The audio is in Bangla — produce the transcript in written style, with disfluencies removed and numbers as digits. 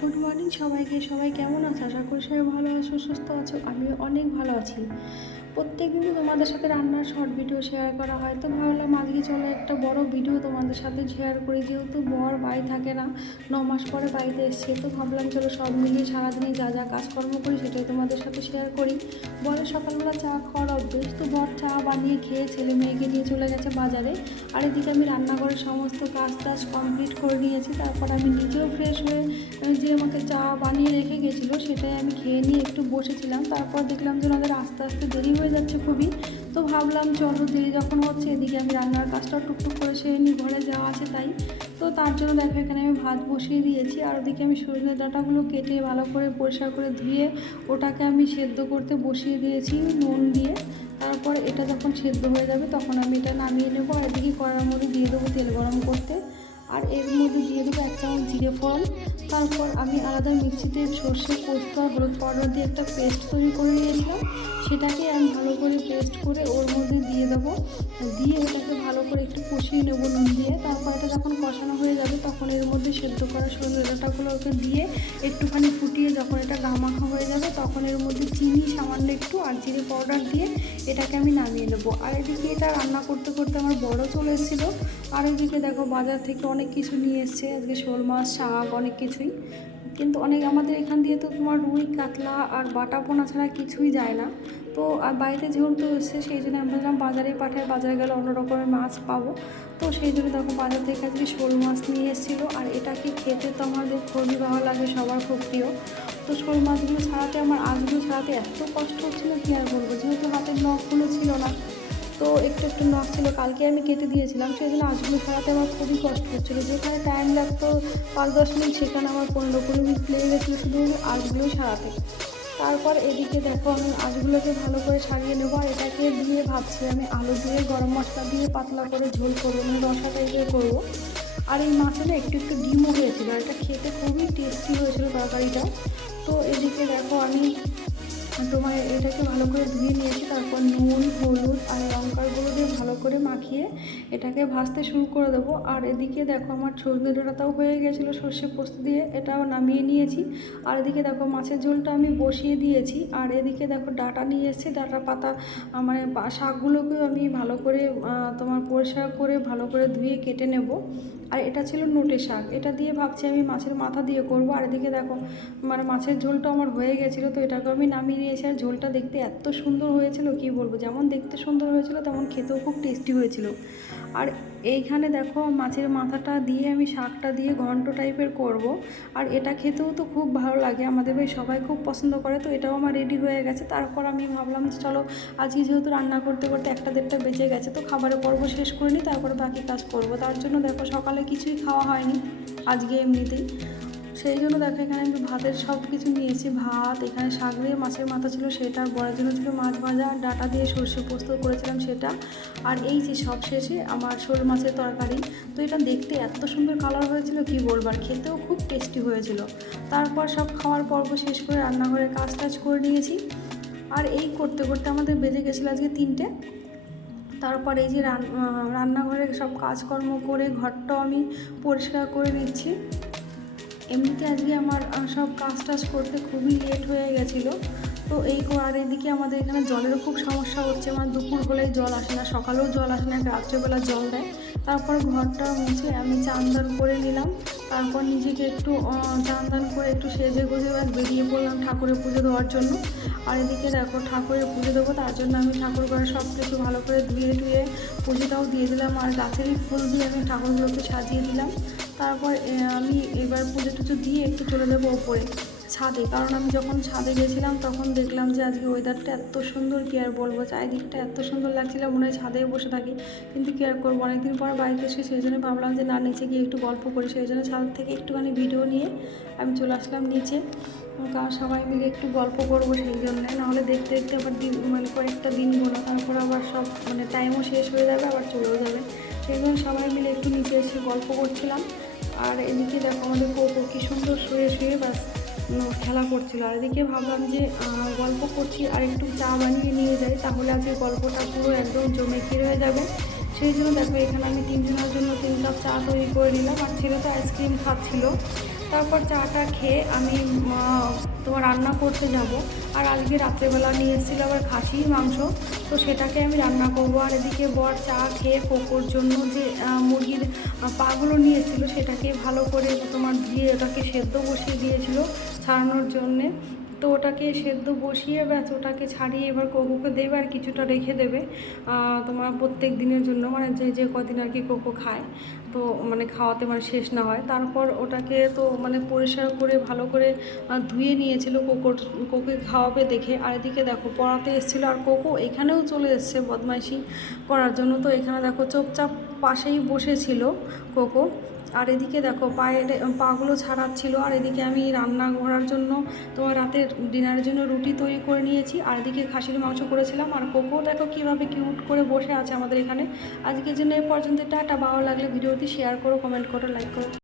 গুড মর্নিং সবাইকে। সবাই কেমন আছো? আশা করি সবাই ভালো আছো, সুস্থ আছো। আমিও অনেক ভালো আছি। প্রত্যেকদিন তো তোমাদের সাথে রান্নার শর্ট ভিডিও শেয়ার করা হয়, তো ভাবলাম আজকে চলো একটা বড় ভিডিও তোমাদের সাথে শেয়ার করি। যেহেতু বর বাড়ি থাকে না, 9 মাস পরে বাড়িতে এসছে, তো ভাবলাম চলো সব মিলিয়ে সারাদিনে যা যা কাজকর্ম করি সেটাই তোমাদের সাথে শেয়ার করি। বরের সকালবেলা চা খাওয়ার অভ্যেস, তো বর চা বানিয়ে খেয়ে ছেলে মেয়েকে নিয়ে চলে গেছে বাজারে। আর এদিকে আমি রান্নাঘরের সমস্ত কাজ টাজ কমপ্লিট করে নিয়েছি। তারপর আমি নিজেও ফ্রেশ হয়ে যে আমাকে চা বানিয়ে রেখে গেছিলো সেটাই আমি খেয়ে নিয়ে একটু বসেছিলাম। তারপর দেখলাম যে ওনাদের আস্তে আস্তে দেরি হয়ে যাচ্ছে খুবই, তো ভাবলাম চলো দেরি যখন হচ্ছে এদিকে আমি রান্নার কাজটা টুকটুক করে সেরে নিই, ঘরে যাওয়া আছে তাই। তো তার জন্য দেখো এখানে আমি ভাত বসিয়ে দিয়েছি, আর ওদিকে আমি সজনে ডাঁটাগুলো কেটে ভালো করে পরিষ্কার করে ধুয়ে ওটাকে আমি সেদ্ধ করতে বসিয়ে দিয়েছি নুন দিয়ে। তারপর এটা যখন সেদ্ধ হয়ে যাবে তখন আমি এটা নামিয়ে নেবো, আর এদিকে কড়ার মধ্যে দিয়ে দেবো তেল গরম করতে। আর এর মধ্যে দিয়ে দেবো 1 চামচ জিরে ফোড়ন। তারপর আমি আলাদা মিক্সিতে সর্ষে, পোস্ত আর হলুদ পাউডার দিয়ে একটা পেস্ট তৈরি করে নিয়েছিলাম, সেটাকে আমি ভালো করে পেস্ট করে ওর মধ্যে দিয়ে দেবো। দিয়ে এটাকে ভালো করে একটু কষিয়ে নেবো নুন দিয়ে। তারপর এটা যখন কষানো হয়ে যাবে তখন এর মধ্যে সেদ্ধ করা সজনে ডাঁটাগুলোকে দিয়ে একটুখানি ফুটিয়ে যখন এটা গামাখা হয়ে যাবে তখন এর মধ্যে চিনি সামান্য একটু আর জিরে পাউডার দিয়ে এটাকে আমি নামিয়ে নেবো। আর এদিকে এটা রান্না করতে করতে আমার বড় চলে এসেছিলো। আর এদিকে দেখো বাজার থেকে অনেক কিছু নিয়ে এসছে, আজকে শোল মাছ, শাক, অনেক কিছুই। কিন্তু অনেক আমাদের এখান দিয়ে তো তোমার রুই, কাতলা আর বাটা পোনা ছাড়া কিছুই যায় না। তো আর বাড়িতে যেহেতু এসছে সেই জন্য আমি ভাবলাম বাজারে পাঠায়, বাজারে গেলে অন্য রকমের মাছ পাবো। তো সেই জন্য দেখো বাজার থেকে আজকে শোল মাছ নিয়ে এসেছিলো। আর এটাকে খেতে তো আমাদের খুবই ভালো লাগে, সবার খুব প্রিয়। তো শোল মাছগুলো ছাড়াতে আমার আঁশগুলো ছাড়াতে এত কষ্ট হচ্ছিলো কী আর বলবো, যেহেতু হাতের নখগুলো ছিল না, তো একটু একটু নখ ছিল, কালকে আমি কেটে দিয়েছিলাম, সেই জন্য আঁশগুলো ছাড়াতে আমার খুবই কষ্ট হচ্ছিলো। যেখানে টাইম লাগতো 5-10 মিনিট সেখানে আমার 15-20 মিনিট লেগে গেছিলো শুধু আঁশগুলো ছাড়াতে। তারপর এদিকে দেখো আমি আঁশগুলোকে ভালো করে ছাড়িয়ে নেবো, আর এটাকে দিয়ে ভাবছি আমি আলু দিয়ে গরম মশলা দিয়ে পাতলা করে ঝোল করবো, মানে রসা টাইপের করবো। আর এই মাছে না একটু একটু ডিমও হয়েছিল, আর এটা খেতে খুবই টেস্টি হয়েছিল তরকারিটা। তো এদিকে দেখো আমি তোমার এটাকে ভালো করে ধুয়ে নিয়েছি, তারপর নুন, হলুদ আর লঙ্কার গুঁড়ো দিয়ে ভালো করে মাখিয়ে এটাকে ভাজতে শুরু করে দেবো। আর এদিকে দেখো আমার সজনে ডাঁটাটাও হয়ে গেছিলো সর্ষে পোস্ত দিয়ে, এটাও নামিয়ে নিয়েছি। আর এদিকে দেখো মাছের ঝোলটা আমি বসিয়ে দিয়েছি। আর এদিকে দেখো ডাঁটা নিয়ে এসেছি, ডাঁটা পাতা মানে শাকগুলোকেও আমি ভালো করে তোমার পরিষ্কার করে ভালো করে ধুয়ে কেটে নেব। আর এটা ছিল নোটে শাক, এটা দিয়ে ভাবছি আমি মাছের মাথা দিয়ে করব। আর এদিকে দেখো মানে মাছের ঝোলটা আমার হয়ে গেছিলো, তো এটাকে আমি নামিয়ে নিয়েছি। আর ঝোলটা দেখতে এত সুন্দর হয়েছিল কি বলবো, যেমন দেখতে সুন্দর হয়েছিল তেমন খেতেও খুব টেস্টি হয়েছিল। আর এইখানে দেখো মাছের মাথাটা দিয়ে আমি শাকটা দিয়ে ঘন্ট টাইপের করব। আর এটা খেতেও তো খুব ভালো লাগে, আমাদের ভাই সবাই খুব পছন্দ করে। তো এটাও আমার রেডি হয়ে গেছে। তারপর আমি ভাবলাম যে চলো আজকে যেহেতু রান্না করতে করতে 1-1:30 বেজে গেছে, তো খাবারের পর্ব শেষ করে নিই, তারপরে বাকি কাজ করব। তার জন্য দেখো সকালে কিছুই খাওয়া হয়নি আজকে এমনিতেই, সেই জন্য দেখো এখানে আমি ভাতের সব কিছু নিয়েছি। ভাত, এখানে শাক দিয়ে মাছের মাথা ছিল সেটা, বড়ার জন্য ছিল মাছ ভাজা, আর ডাঁটা দিয়ে সর্ষে পোস্ত করেছিলাম সেটা। আর এই যে সব শেষে আমার শোল মাছের তরকারি। তো এটা দেখতে এত সুন্দর কালার হয়েছিল কি বলবার, খেতেও খুব টেস্টি হয়েছিল। তারপর সব খাওয়ার পর্ব শেষ করে রান্নাঘরে কাজ টাজ করে নিয়েছি। আর এই করতে করতে আমাদের বেজে গেছিলো আজকে 3টে। তারপর এই যে রান্নাঘরে সব কাজকর্ম করে ঘরটাও আমি পরিষ্কার করে নিচ্ছি। এমনিতে আজকে আমার সব কাজ টাজ করতে খুবই লেট হয়ে গেছিলো। তো আর এদিকে আমাদের এখানে জলেরও খুব সমস্যা হচ্ছে, মানে দুপুর হলেই জল আসে না, সকালেও জল আসে না, রাত্রেবেলা জল দেয়। তারপর ঘরটা মুছে আমি চান দান করে নিলাম। তারপর নিজেকে একটু চান দান করে একটু সেজে গুজে বেরিয়ে পড়লাম ঠাকুরের পুজো দেওয়ার জন্য। আর এদিকে দেখো ঠাকুরের পুজো দেবো, তার জন্য আমি ঠাকুর ঘরে সব কিছু ভালো করে ধুয়ে টুয়ে পুজোটাও দিয়ে দিলাম। আর গাছেরই ফুল দিয়ে আমি ঠাকুরগুলোকে সাজিয়ে দিলাম। তারপর আমি এবার পুজো টুজো দিয়ে একটু চলে যাবো ওপরে ছাদে, কারণ আমি যখন ছাদে গেছিলাম তখন দেখলাম যে আজকে ওয়েদারটা এত সুন্দর কি আর বলবো, চারিদিকটা এত সুন্দর লাগছিল, মনে হয় ছাদেই বসে থাকি। কিন্তু কি আর করবো, অনেকদিন পর বাড়িতে এসে সেই জন্য ভাবলাম যে না নিচে গিয়ে একটু গল্প করি, সেই জন্য ছাদ থেকে একটুখানি ভিডিও নিয়ে আমি চলে আসলাম নিচে, কারণ সবাই মিলে একটু গল্প করবো সেই জন্য। নাহলে দেখতে দেখতে আবার মানে কয়েকটা দিন গোনা, তারপর আবার সব মানে টাইমও শেষ হয়ে যাবে, আবার চলেও যাবে। সেই জন্য সবাই মিলে একটু নিচে এসে গল্প করছিলাম। আর এদিকে দেখো আমাদের পোপো কী সুন্দর শুয়ে শুয়ে বাস খেলা করছিল। আর এদিকে ভাবলাম যে গল্প করছি আর একটু চা বানিয়ে নিয়ে যাই, তাহলে আজকে গল্পটা পুরো একদম জমে ক্ষীর হয়ে যাবে। সেই জন্য দেখো এখানে আমি 3 জনের জন্য 3 কাপ চা তৈরি করে নিলাম। আর ছেলে তো আইসক্রিম খাচ্ছিলো, তারপর চাটা খেয়ে আমি তোমার রান্না করতে যাব। আর আজকে রাত্রেবেলা নিয়ে এসেছিলো আবার খাসির মাংস, তো সেটাকে আমি রান্না করব। আর এদিকে বর চা খেয়ে কোকোর জন্য যে মুরগির পাগুলো নিয়ে এসেছিলো সেটাকে ভালো করে তোমার ধুয়ে ওটাকে সেদ্ধ বসিয়ে দিয়েছিল ছাড়ানোর জন্যে। তো ওটাকে সেদ্ধ বসিয়ে ব্যাস ওটাকে ছাড়িয়ে এবার কোকোকে দেবে আর কিছুটা রেখে দেবে তোমার প্রত্যেক দিনের জন্য, মানে যে যে কদিন আর কি কোকো খায়, তো মানে খাওয়াতে মানে শেষ না হয়। তারপর ওটাকে তো মানে পরিষ্কার করে ভালো করে ধুয়ে নিয়েছিল কোকোকে খাওয়াবে দেখে। আর এদিকে দেখো পড়াতে এসেছিলো আর কোকো এখানেও চলে এসছে বদমাইশি করার জন্য। তো এখানে দেখো চুপচাপ পাশেই বসেছিল কোকো। আর এদিকে দেখো পাগুলো ছাড়াচ্ছিল। আর এদিকে আমি রান্না করার জন্য তোমার রাতের ডিনারের জন্য রুটি তৈরি করে নিয়েছি। আর এদিকে খাসির মাংস করেছিলাম। আর কোকো দেখো কীভাবে কিউট করে বসে আছে আমাদের এখানে। আজকের জন্য এ পর্যন্ত, টাটা। ভালো লাগলে ভিডিওটি শেয়ার করো, কমেন্ট করো, লাইক করো।